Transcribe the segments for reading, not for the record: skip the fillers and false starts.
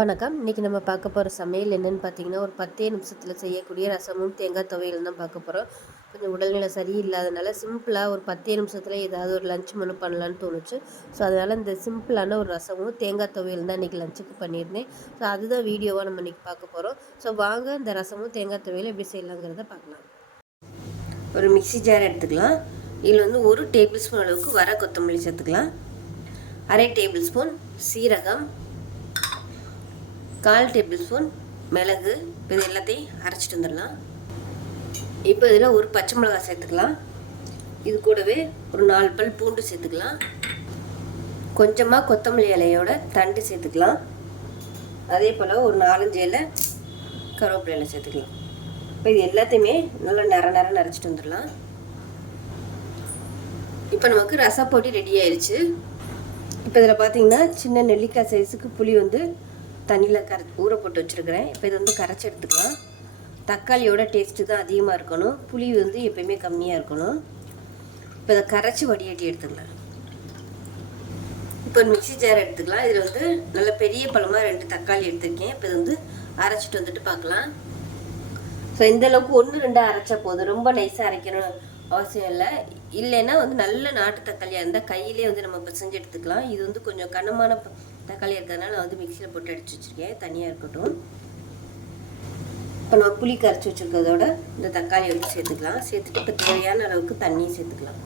வணக்கம். இன்றைக்கி நம்ம பார்க்க போகிற சமையல் என்னென்னு பார்த்தீங்கன்னா, ஒரு 10 நிமிஷத்தில் செய்யக்கூடிய ரசமும் தேங்காய் துவையலும் தான் பார்க்க போகிறோம். கொஞ்சம் உடல்நிலை சரியில்லாதனால சிம்பிளாக ஒரு 10 நிமிஷத்தில் ஏதாவது ஒரு லஞ்ச் மெனு பண்ணலான்னு தோணுச்சு. ஸோ அதனால் இந்த சிம்பிளான ஒரு ரசமும் தேங்காய் துவையலும் தான் இன்றைக்கி லஞ்சுக்கு பண்ணியிருந்தேன். ஸோ அதுதான் வீடியோவாக நம்ம இன்றைக்கி பார்க்க போகிறோம். ஸோ வாங்க இந்த ரசமும் தேங்காய் துவையலும் எப்படி செய்யலாங்கிறத பார்க்கலாம். ஒரு மிக்ஸி ஜார் எடுத்துக்கலாம். இதில் வந்து 1 டேபிள் ஸ்பூன் அளவுக்கு வர கொத்தமல்லி சேர்த்துக்கலாம். 1/2 டேபிள் ஸ்பூன் சீரகம், 1/4 டேபிள் ஸ்பூன் மிளகு. இப்போ இது எல்லாத்தையும் அரைச்சிட்டு வந்துடலாம். இப்போ இதில் ஒரு பச்சை மிளகாய் சேர்த்துக்கலாம். இது கூடவே ஒரு 4 பல் பூண்டு சேர்த்துக்கலாம். கொஞ்சமாக கொத்தமல்லி இலையோட தண்டு சேர்த்துக்கலாம். அதே போல் ஒரு 4-5 இலை கருவேப்பிலை இலை சேர்த்துக்கலாம். இப்போ இது எல்லாத்தையுமே நல்லா நர அரைச்சிட்டு வந்துடலாம். இப்போ நமக்கு ரசப்பொடி ரெடி ஆயிடுச்சு. இப்போ இதில் பார்த்தீங்கன்னா சின்ன நெல்லிக்காய் சைஸுக்கு புளி வந்து தண்ணியில் ஊற போட்டு வச்சுருக்கிறேன். இப்போ இது வந்து கரைச்சி எடுத்துக்கலாம். தக்காளியோட டேஸ்ட்டு தான் அதிகமாக இருக்கணும், புளி வந்து எப்பயுமே கம்மியாக இருக்கணும். இப்போ இதை கரைச்சி வடிகட்டி எடுத்துக்கலாம். இப்போ மிக்ஸி ஜார் எடுத்துக்கலாம். இதில் வந்து நல்ல பெரிய பழமாக 2 தக்காளி எடுத்துருக்கேன். இப்போ இது வந்து அரைச்சிட்டு வந்துட்டு பார்க்கலாம். ஸோ இந்தளவுக்கு 1-2 அரைச்சா போதும், ரொம்ப நைஸாக அரைக்கணும் அவசியம் இல்லை. இல்லைன்னா வந்து நல்ல நாட்டு தக்காளியாக இருந்தால் கையிலே வந்து நம்ம பிசைஞ்சு எடுத்துக்கலாம். இது வந்து கொஞ்சம் கனமான தக்காளி இருக்கிறதுனால நான் வந்து மிக்சியில் போட்டு அடித்து வச்சுருக்கேன், தனியாக இருக்கட்டும். இப்போ நம்ம புளி கரைச்சி வச்சுருக்கிறதோட இந்த தக்காளி வந்து சேர்த்துக்கலாம். சேர்த்துட்டு இப்போ தேவையான அளவுக்கு தண்ணியும் சேர்த்துக்கலாம்.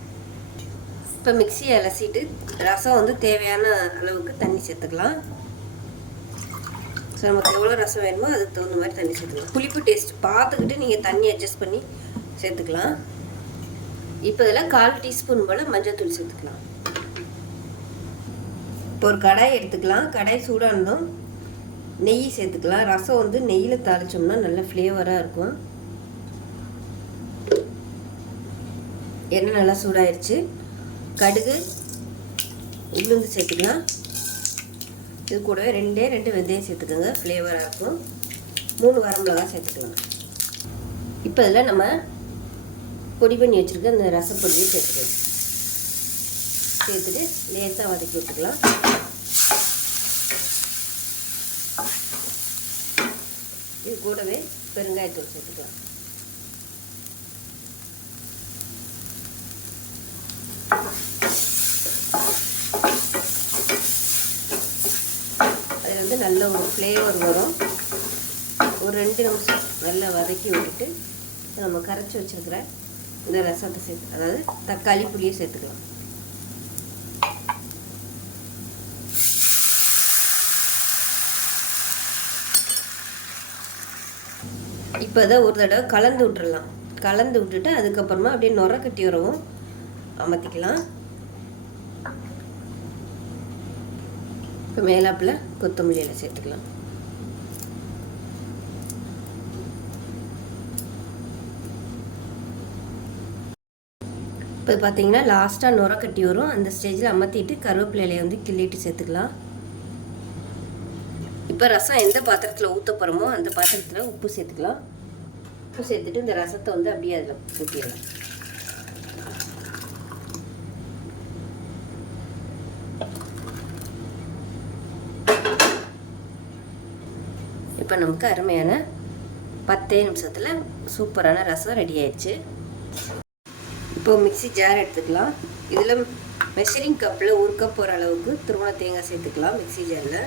இப்போ மிக்சியை அலசிட்டு ரசம் வந்து தேவையான அளவுக்கு தண்ணி சேர்த்துக்கலாம். ஸோ நமக்கு எவ்வளோ ரசம் வேணுமோ அதுக்கு தகுந்த மாதிரி தண்ணி சேர்த்துக்கலாம். புளிப்பு டேஸ்ட் பார்த்துக்கிட்டு நீங்கள் தண்ணி அட்ஜஸ்ட் பண்ணி சேர்த்துக்கலாம். இப்போ இதில் 1/4 டீஸ்பூன் போல் மஞ்சள் தூள் சேர்த்துக்கலாம். இப்போ ஒரு கடாய் எடுத்துக்கலாம். கடாய் சூடானதும் நெய் சேர்த்துக்கலாம். ரசம் வந்து நெய்யில் தாளித்தோம்னா நல்ல ஃப்ளேவராக இருக்கும். எண்ணெய் நல்லா சூடாயிருச்சு. கடுகு, உளுந்து சேர்த்துக்கலாம். இது கூடவே 2 வெந்தயம் சேர்த்துக்கோங்க, ஃப்ளேவராக இருக்கும். 3 வரமிளகாய் சேர்த்துக்கலாம். இப்போ இதில் நம்ம பொடி பண்ணி வச்சுருக்க இந்த ரசப்பொடியை சேர்த்துக்கலாம். சேர்த்துட்டு லேசாக வதக்கி விட்டுக்கலாம். இது கூடவே பெருங்காயத்தூள் சேர்த்துக்கலாம். அதில் வந்து நல்ல ஒரு ஃப்ளேவர் வரும். ஒரு 2 நிமிஷம் நல்லா வதக்கி விட்டுட்டு நம்ம கரைச்சி வச்சுருக்கிற இந்த ரசத்தை சேர்த்து, அதாவது தக்காளி புளியை சேர்த்துக்கலாம். இப்போ இதை ஒரு தடவை கலந்து விட்டுறலாம். கலந்து விட்டுட்டு அதுக்கப்புறமா அப்படியே நுர கட்டி வரவும் அமர்த்திக்கலாம். இப்போ மேலாப்பில் கொத்தமல்லி இலை சேர்த்துக்கலாம். இப்போ பார்த்தீங்கன்னா லாஸ்ட்டாக நுர கட்டி வரும். அந்த ஸ்டேஜில் அமர்த்திட்டு கருவேப்பிலை இலையை வந்து கிள்ளிட்டு சேர்த்துக்கலாம். இப்போ ரசம் எந்த பாத்திரத்தில் ஊற்ற போகிறோமோ அந்த பாத்திரத்தில் உப்பு சேர்த்துக்கலாம். உப்பு சேர்த்துட்டு இந்த ரசத்தை வந்து அப்படியே அதில் ஊற்றிடலாம். இப்போ நமக்கு அருமையான 10 நிமிஷத்தில் சூப்பரான ரசம் ரெடி ஆயிடுச்சு. இப்போ மிக்ஸி ஜார் எடுத்துக்கலாம். இதில் மெஷரிங் கப்பில் 1 கப் போகிற அளவுக்கு துருவன தேங்காய் சேர்த்துக்கலாம். மிக்ஸி ஜாரில்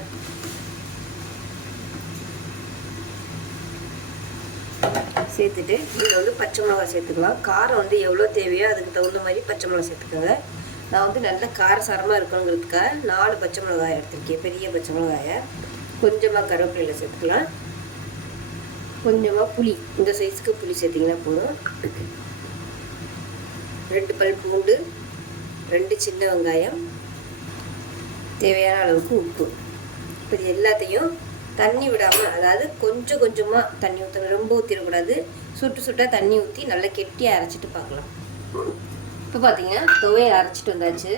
சேர்த்துட்டு இதில் வந்து பச்சை மிளகாய் சேர்த்துக்கலாம். காரம் வந்து எவ்வளோ தேவையோ அதுக்கு தகுந்த மாதிரி பச்சை மிளகாய் சேர்த்துக்கோங்க. நான் வந்து நல்ல காரசாரமாக இருக்கணுங்கிறதுக்காக 4 பச்சை மிளகாய் எடுத்துருக்கேன், பெரிய பச்சை மிளகாயை. கொஞ்சமாக கருவேப்பிலை சேர்த்துக்கலாம். கொஞ்சமாக புளி, இந்த சைஸுக்கு புளி சேர்த்திங்கன்னா போதும். 2 பல் பூண்டு, 2 சின்ன வெங்காயம், தேவையான அளவுக்கு உப்பு. இப்போ இது எல்லாத்தையும் தண்ணி விடாமல், அதாவது கொஞ்சம் கொஞ்சமாக தண்ணி ஊற்றணும், ரொம்ப ஊற்றிடக்கூடாது. சுட்டாக தண்ணி ஊற்றி நல்லா கெட்டியாக அரைச்சிட்டு பார்க்கலாம். இப்போ பார்த்தீங்கன்னா துவையை அரைச்சிட்டு வந்தாச்சு.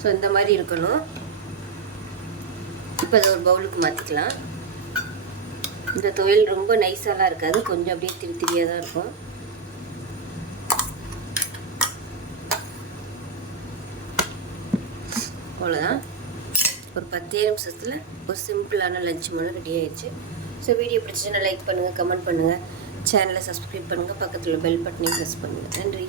ஸோ இந்த மாதிரி இருக்கணும். இப்போ அதை ஒரு பவுலுக்கு மாற்றிக்கலாம். இந்த துவையல் ரொம்ப நைஸாலாம் இருக்காது, கொஞ்சம் அப்படியே திரியாக தான் இருக்கும். அவ்வளோதான். ஒரு 10 நிமிஷத்தில் ஒரு சிம்பிளான லஞ்ச் மெனு ரெடி ஆயிடுச்சு. ஸோ வீடியோ பிடிச்சிச்சுன்னா லைக் பண்ணுங்கள், கமெண்ட் பண்ணுங்கள், சேனலை சப்ஸ்கிரைப் பண்ணுங்கள், பக்கத்தில் பெல் பட்டனையும் ப்ரெஸ் பண்ணுங்கள். நன்றி.